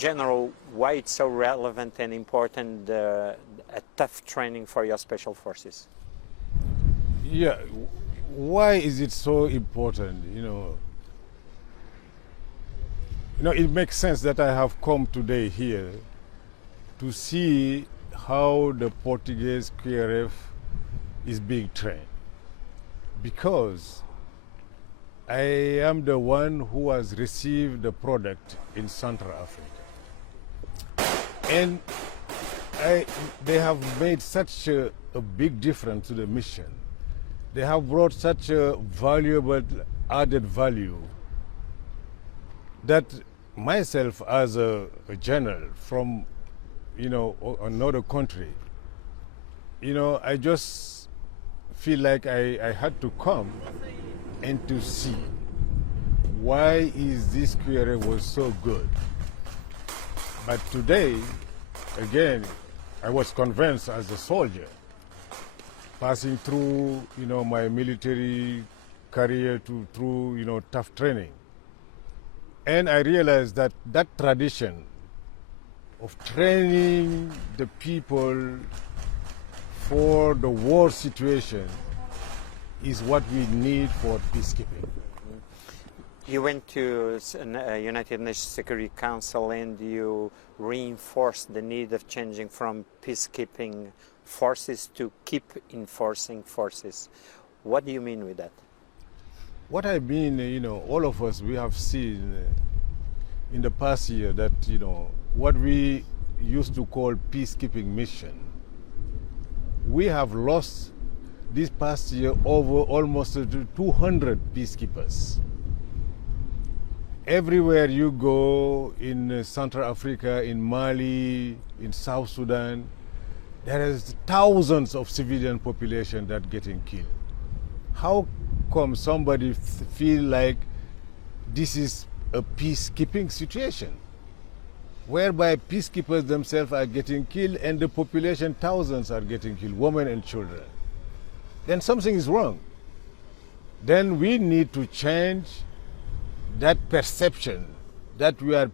General, why it's so relevant and important, a tough training for your special forces? Yeah, why is it so important? It makes sense that I have come today here to see how the Portuguese QRF is being trained, because I am the one who has received the product in Central Africa. And they have made such a big difference to the mission. They have brought such a valuable added value that myself as a general from another country, I just feel like I had to come and to see why is this query was so good. But today, again, I was convinced as a soldier, passing through my military career through tough training. And I realized that that tradition of training the people for the war situation is what we need for peacekeeping. You went to United Nations Security Council and you reinforced the need of changing from peacekeeping forces to keep enforcing forces. What do you mean with that? What I mean, all of us, we have seen in the past year that, what we used to call peacekeeping mission, we have lost this past year over almost 200 peacekeepers. Everywhere you go in Central Africa, in Mali, in South Sudan, there is thousands of civilian population that getting killed. How come somebody feel like this is a peacekeeping situation, whereby peacekeepers themselves are getting killed and the population, thousands are getting killed, women and children? Then something is wrong. Then we need to change that perception that we are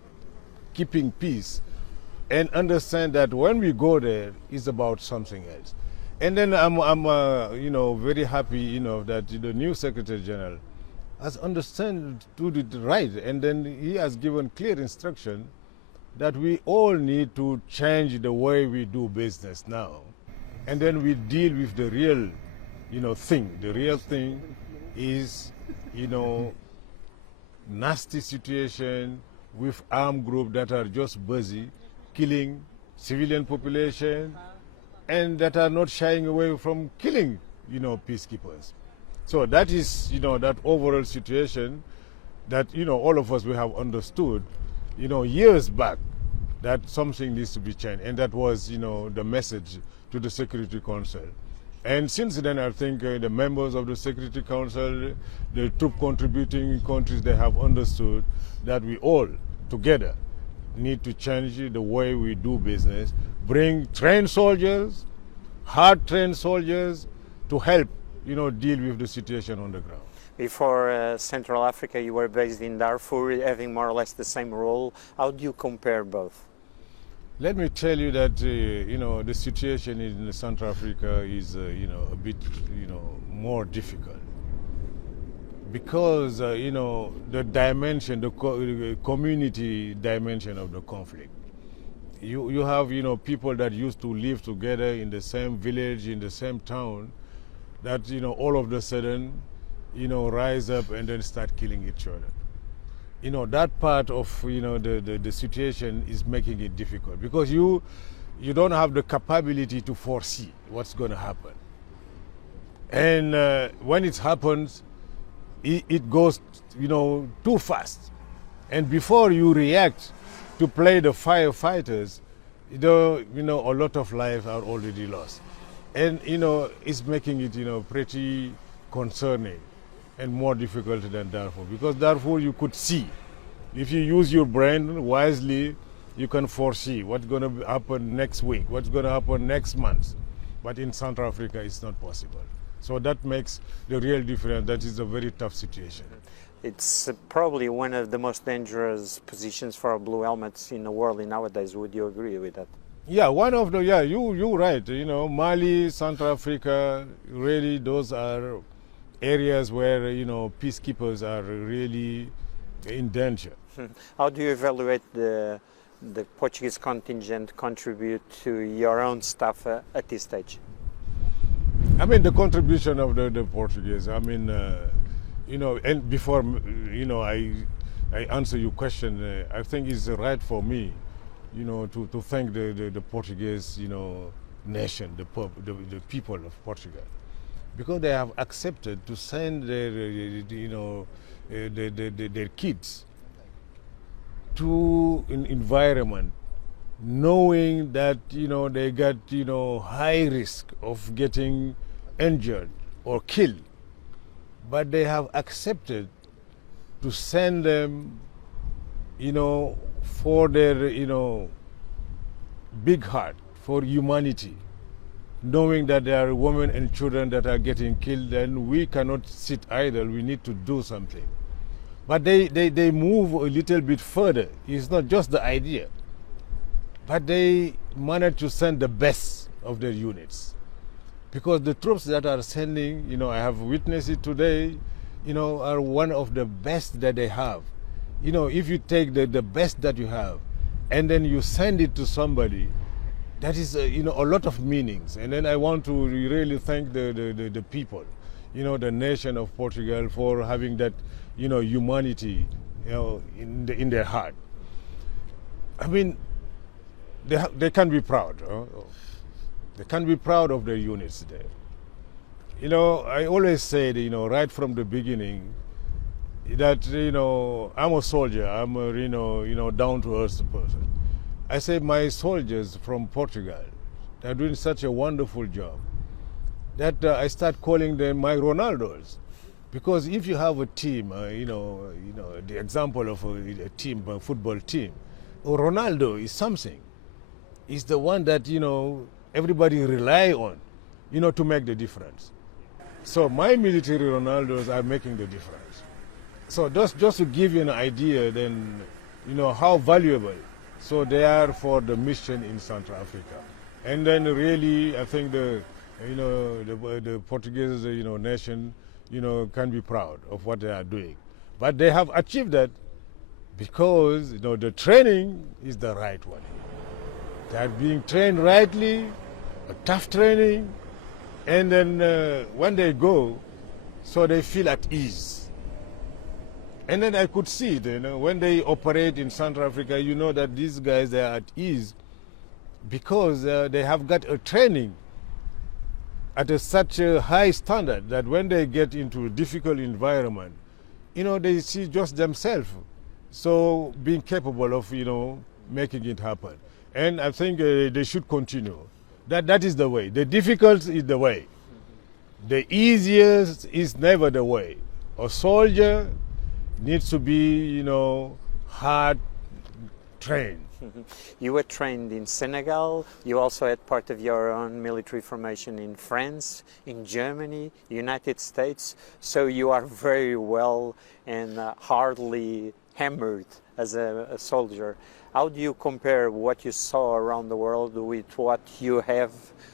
keeping peace and understand that when we go there, it's about something else. And then I'm very happy, that the new Secretary General has understood it right, and then he has given clear instruction that we all need to change the way we do business now, and then we deal with the real, thing. The real thing is, nasty situation with armed groups that are just busy killing civilian population and that are not shying away from killing, peacekeepers. So that is, that overall situation that, all of us, we have understood, years back that something needs to be changed. And that was, the message to the Security Council. And since then, I think the members of the Security Council, the troop contributing countries, they have understood that we all together need to change the way we do business, bring trained soldiers, hard-trained soldiers to help, deal with the situation on the ground. Before Central Africa, you were based in Darfur, having more or less the same role. How do you compare both? Let me tell you that, the situation in Central Africa is, a bit, more difficult. Because, the dimension, the community dimension of the conflict. You have, people that used to live together in the same village, in the same town, that, all of a sudden, rise up and then start killing each other. That part of, the situation is making it difficult because you don't have the capability to foresee what's going to happen. And when it happens, it goes, too fast. And before you react to play the firefighters, a lot of lives are already lost. And, it's making it, pretty concerning and more difficult than Darfur. Because Darfur, you could see. If you use your brain wisely, you can foresee what's going to happen next week, what's going to happen next month. But in Central Africa, it's not possible. So that makes the real difference. That is a very tough situation. It's probably one of the most dangerous positions for blue helmets in the world nowadays. Would you agree with that? Yeah, one of the, yeah, you're right. You know, Mali, Central Africa, really those are areas where, you know, peacekeepers are really in danger. How do you evaluate the Portuguese contingent contribute to your own staff at this stage? I mean, the contribution of the Portuguese, I mean, you know, and before, you know, I answer your question, I think it's right for me, you know, to thank the Portuguese, you know, nation, the people of Portugal, because they have accepted to send their, you know, their kids to an environment knowing that, you know, they got, you know, high risk of getting injured or killed, but they have accepted to send them, you know, for their, you know, big heart for humanity, knowing that there are women and children that are getting killed, and we cannot sit idle, we need to do something. But they move a little bit further. It's not just the idea, but they manage to send the best of their units. Because the troops that are sending, you know, I have witnessed it today, you know, are one of the best that they have. You know, if you take the best that you have and then you send it to somebody, that is, you know, a lot of meanings. And then I want to really thank the people, you know, the nation of Portugal for having that, you know, humanity, you know, in their heart. I mean, they can be proud. They can be proud of their units there. You know, I always said, you know, right from the beginning, that, you know, I'm a soldier. I'm a, you know, down-to-earth person. I say my soldiers from Portugal, they're doing such a wonderful job that I start calling them my Ronaldos. Because if you have a team, you know, the example of a team, a football team, Ronaldo is something. He's the one that, you know, everybody rely on, you know, to make the difference. So my military Ronaldos are making the difference. So just to give you an idea, then, you know, how valuable so they are for the mission in Central Africa. And then really, I think the Portuguese, you know, nation, you know, can be proud of what they are doing. But they have achieved that because, you know, the training is the right one. They are being trained rightly, a tough training, and then when they go, so they feel at ease. And then I could see it, you know, when they operate in Central Africa, you know that these guys, they are at ease because they have got a training at such a high standard that when they get into a difficult environment, you know, they see just themselves. So being capable of, you know, making it happen. And I think they should continue. That is the way. The difficult is the way. The easiest is never the way. A soldier needs to be, you know, hard trained. You were trained in Senegal. You also had part of your own military formation in France, in Germany, United States. So you are very well and hardly hammered as a soldier. How do you compare what you saw around the world with what you have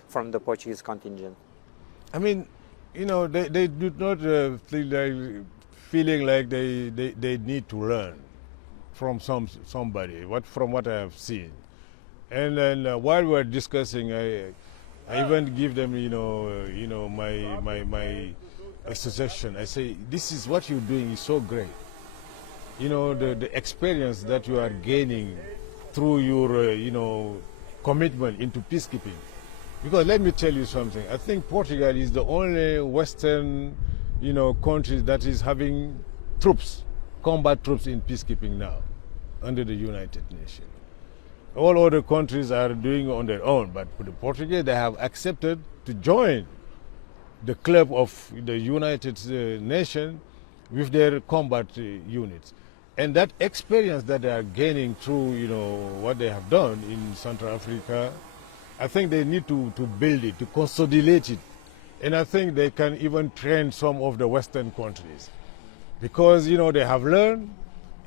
from the Portuguese contingent? I mean, you know, they do not feeling like they need to learn from somebody, from what I have seen. And then while we're discussing, I even give them, you know, my suggestion. I say, this is what you're doing is so great. You know, the experience that you are gaining through your, you know, commitment into peacekeeping. Because let me tell you something. I think Portugal is the only Western, you know, country that is having troops, combat troops in peacekeeping now, under the United Nations. All other countries are doing on their own, but for the Portuguese, they have accepted to join the club of the United Nations with their combat units. And that experience that they are gaining through, you know, what they have done in Central Africa, I think they need to build it, to consolidate it. And I think they can even train some of the Western countries. because, you know, they have learned,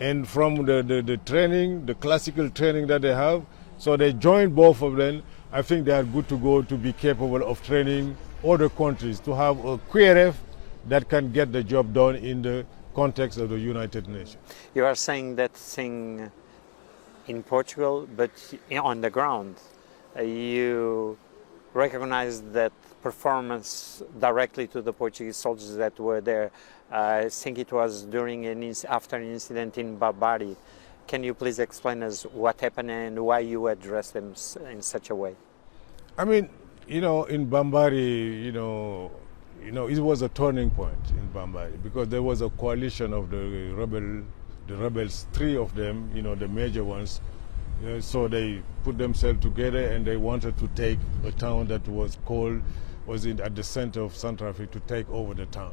and from the training, the classical training that they have, so they join both of them. I think they are good to go to be capable of training other countries, to have a QRF that can get the job done in the context of the United Nations. You are saying that thing in Portugal, but on the ground, you recognize that performance directly to the Portuguese soldiers that were there. I think it was during after an incident in Barbary. Can you please explain us what happened and why you addressed them in such a way? I mean, you know, in Barbary, you know, it was a turning point in Barbary because there was a coalition of the rebels, 3 of them, you know, the major ones. So they put themselves together and they wanted to take a town that was at the center of Central Africa, to take over the town.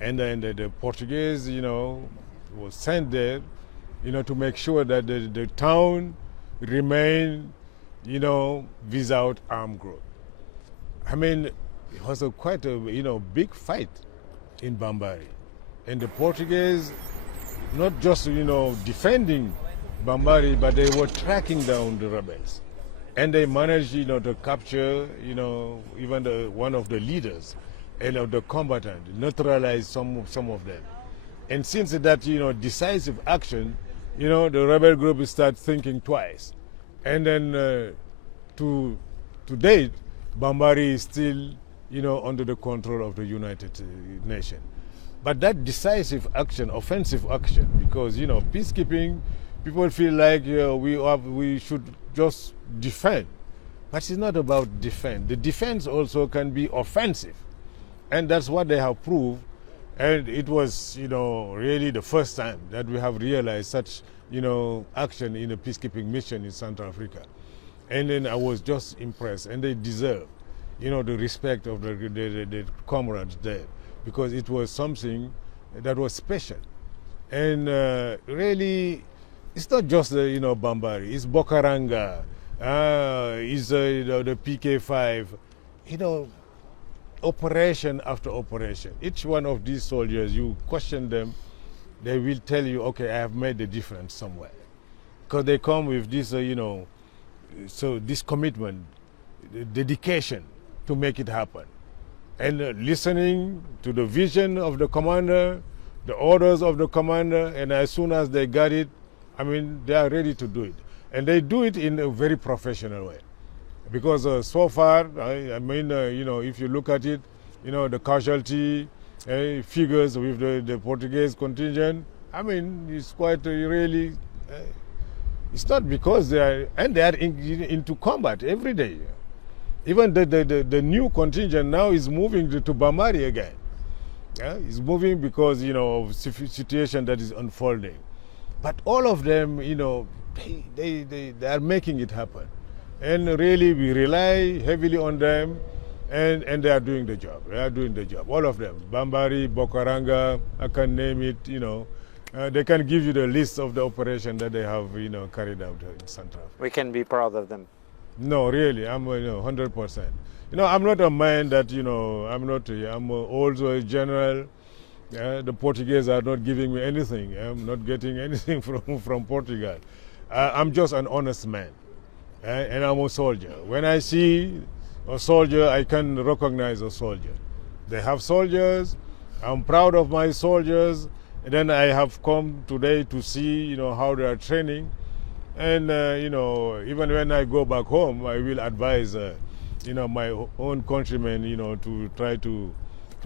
And then the Portuguese, you know, was sent there, you know, to make sure that the town remained, you know, without armed group. I mean, it was quite a, you know, big fight in Bambari. And the Portuguese, not just, you know, defending Bambari, but they were tracking down the rebels. And they managed, you know, to capture, you know, even one of the leaders and of the combatant, neutralize some of them. And since that, you know, decisive action, you know, the rebel group start thinking twice. And then to date, Bambari is still, you know, under the control of the United Nations. But that decisive action, offensive action, because, you know, peacekeeping, people feel like we should just defend. But it's not about defend. The defense also can be offensive. And that's what they have proved. And it was, you know, really the first time that we have realized such, you know, action in a peacekeeping mission in Central Africa. And then I was just impressed. And they deserve, you know, the respect of the comrades there, because it was something that was special. And really, it's not just you know, Bambari, it's Bokaranga, it's the PK5, you know, operation after operation. Each one of these soldiers, you question them, they will tell you, okay, I have made a difference somewhere. Because they come with this, you know, so this commitment, dedication to make it happen. And listening to the vision of the commander, the orders of the commander, and as soon as they got it, I mean, they are ready to do it. And they do it in a very professional way. Because so far, I mean, you know, if you look at it, you know, the casualty figures with the Portuguese contingent, I mean, it's quite really, it's not because they are into combat every day. Even the new contingent now is moving to Bambari again. Yeah? It's moving because, you know, of situation that is unfolding. But all of them, you know, they are making it happen. And really, we rely heavily on them, and they are doing the job. They are doing the job, all of them. Bambari, Bokaranga, I can name it, you know. They can give you the list of the operation that they have, you know, carried out in Central Africa. We can be proud of them. No, really, I'm 100%. You know, I'm not a man that, you know, I'm also a general. The Portuguese are not giving me anything. I'm not getting anything from Portugal. I'm just an honest man, and I'm a soldier. When I see a soldier, I can recognize a soldier. They have soldiers. I'm proud of my soldiers. And then I have come today to see, you know, how they are training. And, you know, even when I go back home, I will advise, you know, my own countrymen, you know, to try to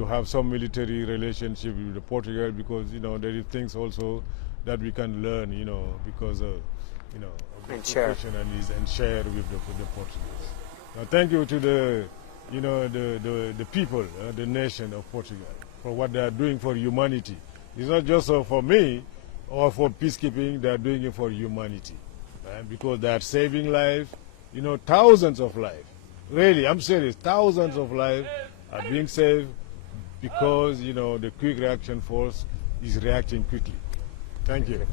have some military relationship with Portugal, because, you know, there are things also that we can learn, you know, because, you know, of the professionalism and share with the Portuguese. Now, thank you to the, you know, the people, the nation of Portugal, for what they are doing for humanity. It's not just for me or for peacekeeping, they are doing it for humanity. Because they are saving lives, you know, thousands of lives. Really, I'm serious, thousands of lives are being saved because, you know, the quick reaction force is reacting quickly. Thank you.